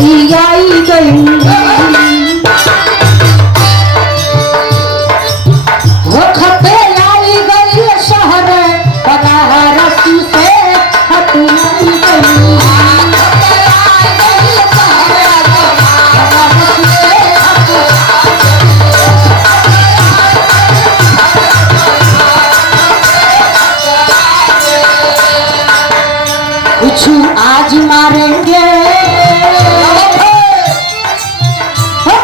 आई गई वो खपे आई गई शहर बनारस से खपी आई गई कुछ आज मारेंगे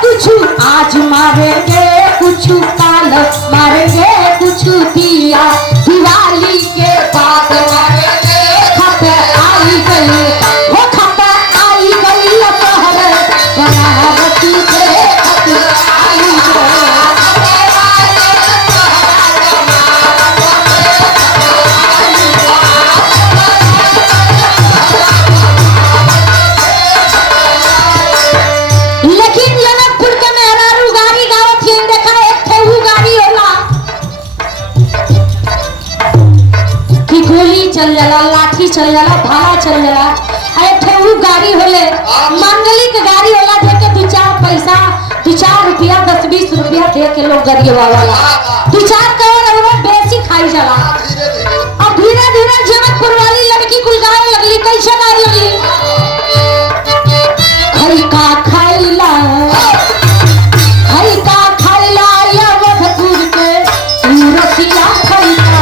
कुछ आज मारेंगे कुछ काल मारेंगे कुछ दिया दिवाली के बाद मारेंगे खबर आई गई वो खबर आई गई शहर बनारस से खबर आई चल जाला लाठी चल जाला भाला चल जाला अरे ठेहू गाड़ी होले मांगलिक गाड़ी होला दे के 2-4 पैसा 2-4 रुपया 10-20 रुपया दे के लोग गरियवा वाला 2-4 करोड़ और बेसी खाई जाला अब धीरे धीरे जनकपुर वाली लड़की कुल गावे लगली कैसे गावे लगली खई का खाइला या वधपुर के रसिया खई का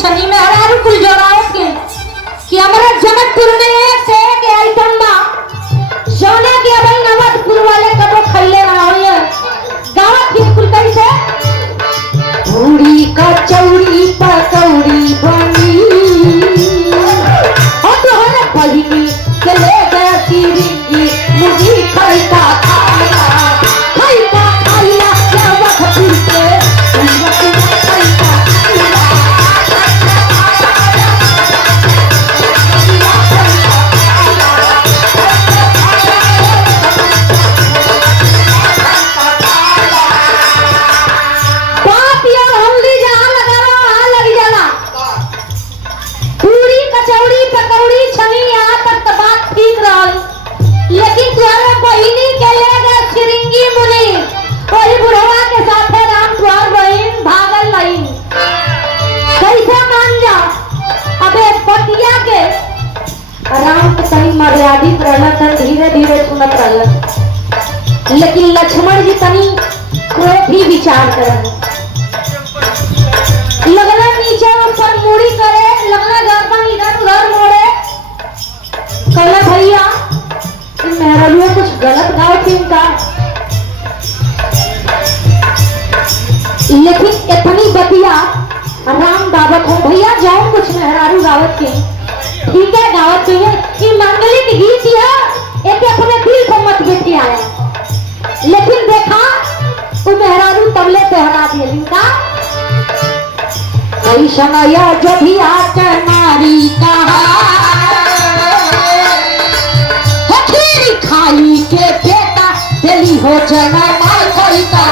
छनी में हरारू कुल जोड़ावत के कि हमारा जनकपुर में एक से एक आइटम बा सोने के भाई नवतपुर वाले कबो खइले ना होय गावत के कुल कैसे पूरी कचौड़ी पकौड़ी बनी और तो है बहिनी के ले गया तिरंगी मुझे खइता खाइला क्या वधपुर के मर्यादित रहना धीरे धीरे सुनत रहना लेकिन लक्ष्मण जी तनी कोई भी विचार करे लगना नीचे ऊपर मुड़ी करे लगना गर्दन इधर उधर मोड़े कहला भैया मेरा लिए कुछ गलत गाओ थी इनका लेकिन इतनी बतिया राम दावत हो भैया जाओ कुछ मेहरारू गावत के ठीक है गावत चाहिए कि मांगलिक गीत है एक अपने दिल को मत बेटी आया लेकिन देखा वो मेहरारू तबले पे हरा दिए इनका समय जो भी आके नारी कहा खीर खाई के बेटा दिली हो जना माल कोई का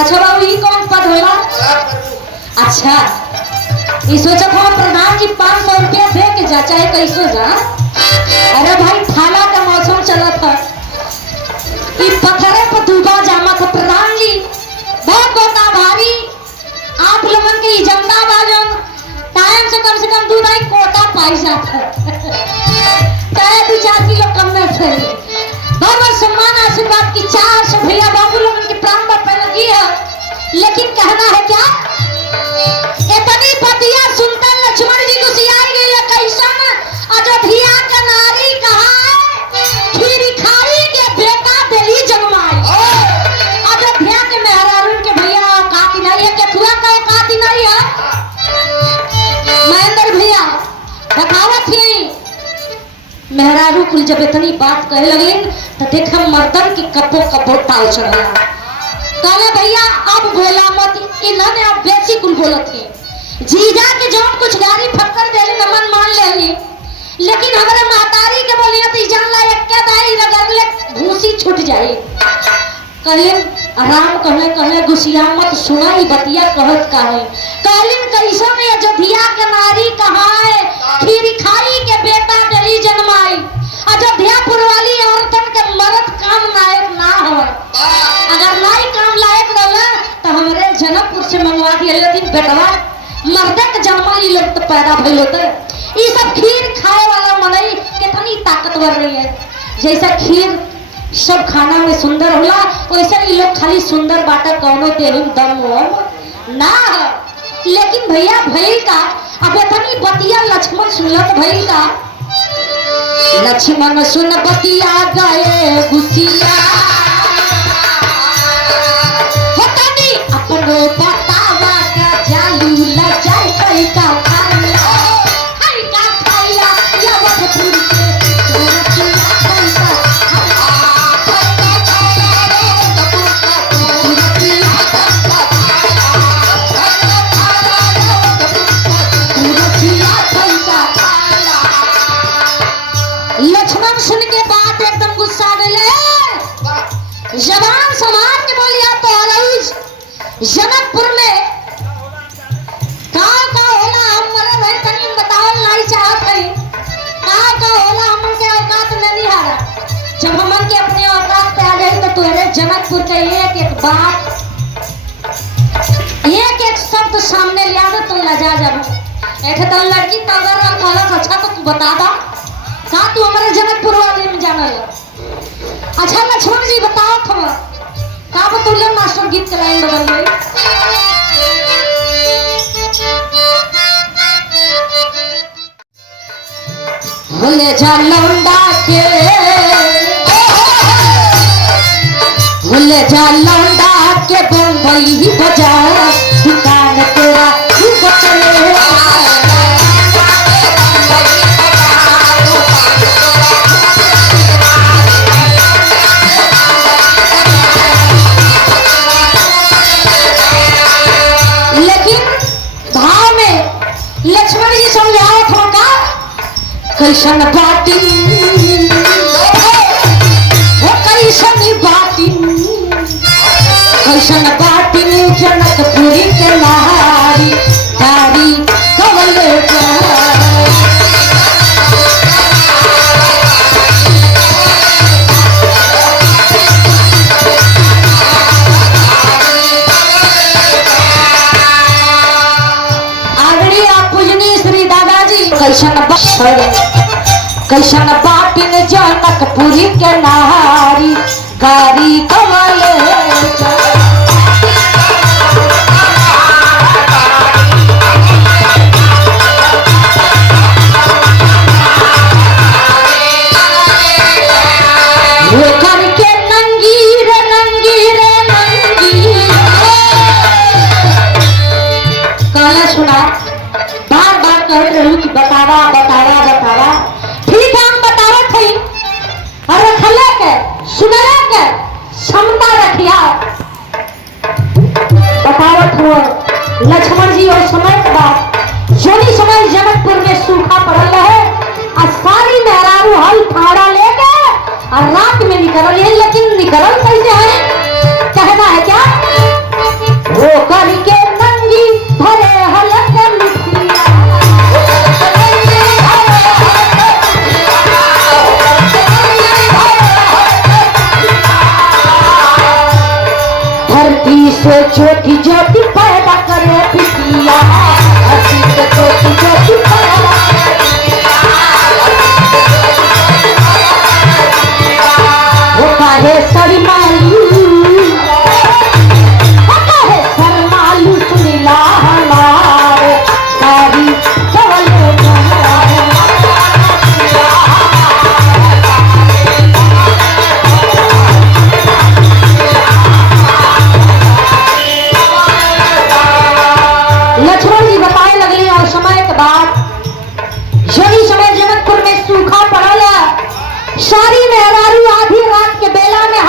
अच्छा बाबू ये कौन पद होला अच्छा ये सोचा था प्रधान जी 500 रुपया दे के जा चाहे कैसे जा अरे भाई थाला का मौसम चला था ये पत्थरे पर डूबा जामा था प्रधान जी बहुत बहुत आभारी आप लोगों के इजंदा बाजन टाइम से कम 2 भाई कोटा पाई जाता चाहे 2-4 किलो कम में से बहुत बहुत सम्मान आशीर्वाद की 400 भैया बाबू लोग उनके प्राण में पे लगी है, लेकिन कहना है क्या, इतनी पतिया सुनकर लक्ष्मण जी गुस्सियाई गई है। कैसन अयोध्या का नारी कहा है, खीरी खाई के बेटा दिली जन्माई। अयोध्या के मेहरारून के भैया औकात नहीं है, केथुआ का औकात नहीं है। महेंद्र भैया बतावत ही मेहरारू कुल जब इतनी बात कहे लगे तो देखा मर्दन के कपो कपो ताव चढ़ा। कहले भैया अब बोला मत, इन्होंने अब बेसी कुल बोलत है। जीजा के जौन कुछ गाड़ी फक्कर देली न मन मान लेली, लेकिन हमारे महतारी के बोलिया तो जान ला एक क्या दाई रगड़ले घूसी छूट जाई। कहे आराम कहे कहे गुस्सिया मत, सुना ही बतिया कहत काहे। कहलिन कैसो में अयोध्या के नारी कहा है, खीरी खाई के बेटा दिली जन्माई। अयोध्यापुर वाली औरतन के मर्द काम लायक ना हो, अगर नाई काम लायक रहा तो हमारे जनकपुर से मंगवा दिया लेकिन बेटवा मर्दक जन्माई लोग तो पैदा भइल होते। ये सब खीर खाए वाला मनई कितनी ताकतवर रही है। जैसा खीर सब खाना में सुंदर होला, वैसे ये लोग खाली सुंदर बाटा कौनो देहु दम वम ना। लेकिन भैया भइल का अब इतनी बतिया लक्ष्मण सुनत भइल का, लक्ष्मण सुन बतिया गए गुस्सिया, होतनी अपनो बतावा का जालू लजाई कई का खाया, कई का खाया यवतपुर के गोरखिया कई का लक्ष्मण सुन के बात एकदम गुस्सा गए, जवान समाज के बोलिया तो जनकपुर में का होला हम मरे भाई तनी बताओ नहीं चाहत है का होला, हमन के औकात नहीं हारा। जब हमन के अपने औकात पे आ गए तो तोरे जनकपुर के एक एक बात एक एक शब्द सामने ले आवे तो लजा जाबो। एक तो लड़की तगर रंग कहलस अच्छा तो तू बता दा का तू हमारे जनकपुर वाले में जाना है। अच्छा लक्ष्मण जी बताओ खबर का बतौले मास्टर गीत के लाइन बदल गई। भूले जा लौंडा के, भूले जा लौंडा के बम्बई बजा दुकान तेरा बचले कैसन बाटी वो कैसन बाटी, कैसन बाटी जनकपुरी के नारी दारी कवल आदरणीय पूजनीय श्री दादाजी कैसन बाटिन जनकपुरी के नारी गारी कमल वो करके नंगी रे नंगी रे नंगी। कहना सुना बार बार कह रही कि बतावा बतावा बतावा, ठीक है हम बतावत हई और रखले के सुनले के क्षमता रखिया बतावत हो। लक्ष्मण जी और समय के बाद जोनी समय जनकपुर में सूखा पड़ल रहे और सारी मेहरारू हल फाड़ा लेके और रात में निकल रही, लेकिन निकल कैसे है कहना है क्या, वो करके नंगी भरे हल के मिठिया धरती से ज्योति ज्योति पैदा करे बिटिया, धरती से ज्योति ज्योति पैदा वो काहे सड़ी माली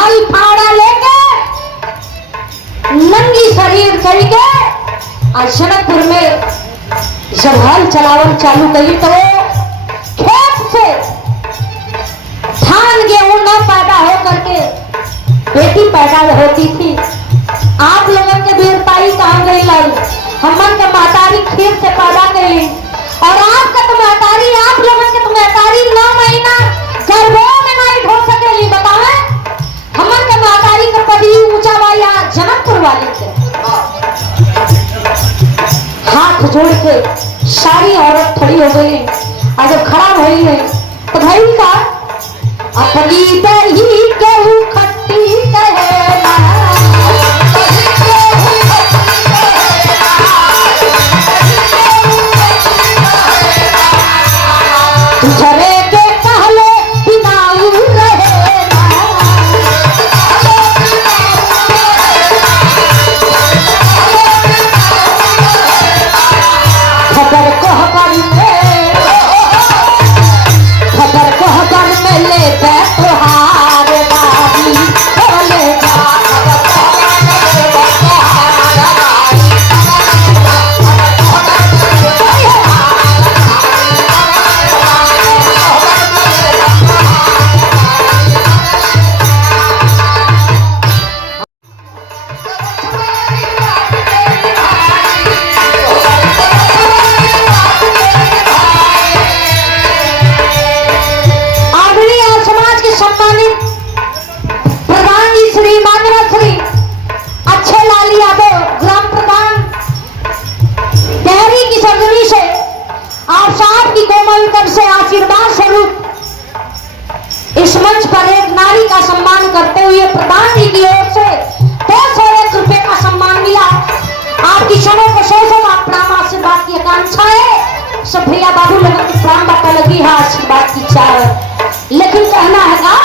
भाई फाड़ा लेके नंगी शरीर करके आज जनकपुर में जब हल चलावन चालू करी तो खेत से धान गेहूं न पैदा हो करके बेटी पैदा होती थी। आप लोगों के वीरताई कहाँ गई लाई? हमन के मातारी खेत से पैदा करी और आपका तो मातारी, आप लोगों के तो मातारी 9 महीना गर्भों में नहीं ढो सकेली। बतावे हमन के मातारी का पति ऊंचा बाया जनकपुर वाले थे। हाथ जोड़ के सारी औरत खड़ी हो गई और जब खड़ा भई है तो भाई का अपनी दही केहू खट्टी कहेला, तुझरे के कहले बिनाऊ रहेला, खबर कोहबर में ले तुहार बारी बोले जा। आशीर्वाद स्वरूप इस मंच पर एक नारी का सम्मान करते हुए प्रधान जी की ओर से 201 रुपए का सम्मान मिला। आपकी क्षणों को सौ प्रणाम आशीर्वाद की आकांक्षा है। सब भैया बाबू लोगों की प्राण बात लगी है, आशीर्वाद की इच्छा है, लेकिन कहना है का